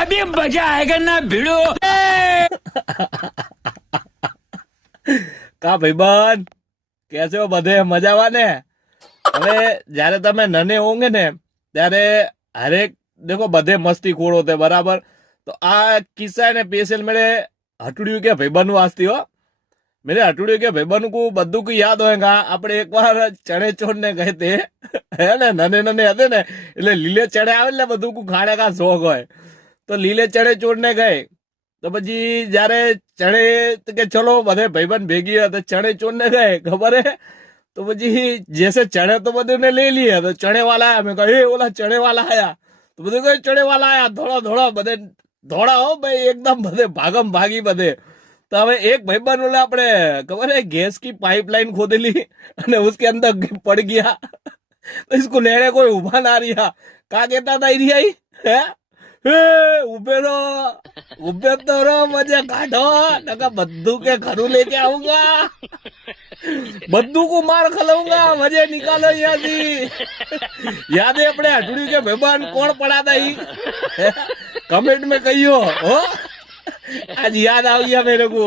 अभी मजा आएगा ना भिड़ो। કા ભાઈબંધ કેસે હો બધે મજામાં ને? હવે જયારે તમે નને હોંગે ને ત્યારે હરેક देखो બધે મસ્તી ખોર હોતે બરાબર. तो आ किस्सा है ने पेशल मेरे हटड़ियों के भाईबंध वास्ती हो. मेरे हटड़ियों के भाईबंध को बद्दू को याद होएगा આપણે એકવાર ચણે ચોડને ગયે તે હે ને નને નને હતે ને એટલે લીલે ચણે આવે ને બધું કો ખાણે કા શોખ હોય. તો લીલે ચણે ચોડને ગયે તો પછી જયારે ચણે કે ચલો બધે ભાઈબંધ ભેગી તો ચણે ચોડને ગયે ખબર હે. तो પછી जैसे चढ़े तो બધું ને ले लिए तो चढ़े वाला आया. मैं कहा ओला चढ़े वाला आया तो બધું કઈ ચढ़े वाला आया थोड़ा थोड़ा બધે ધોળા હો ભાઈ એકદમ બધે ભાગમ ભાગી બધે. तो હવે એક ભાઈબંધ ઓલા આપણે ખબર है गैस की पाइपलाइन खोदेली અને उसके अंदर पड़ गया. तो इसको लेने कोई उभा ना रिया. का कहता था रिया है उबे तो रो मजे काढो नका बद्दू के घरू लेके आऊंगा बद्दू को मार खलाऊंगा मजे निकालो यहाँ से. याद है अपने हटड़ी के भाईबंध कौन पड़ा था ही कमेंट में कहियो हो. आज याद आ गया मेरे को.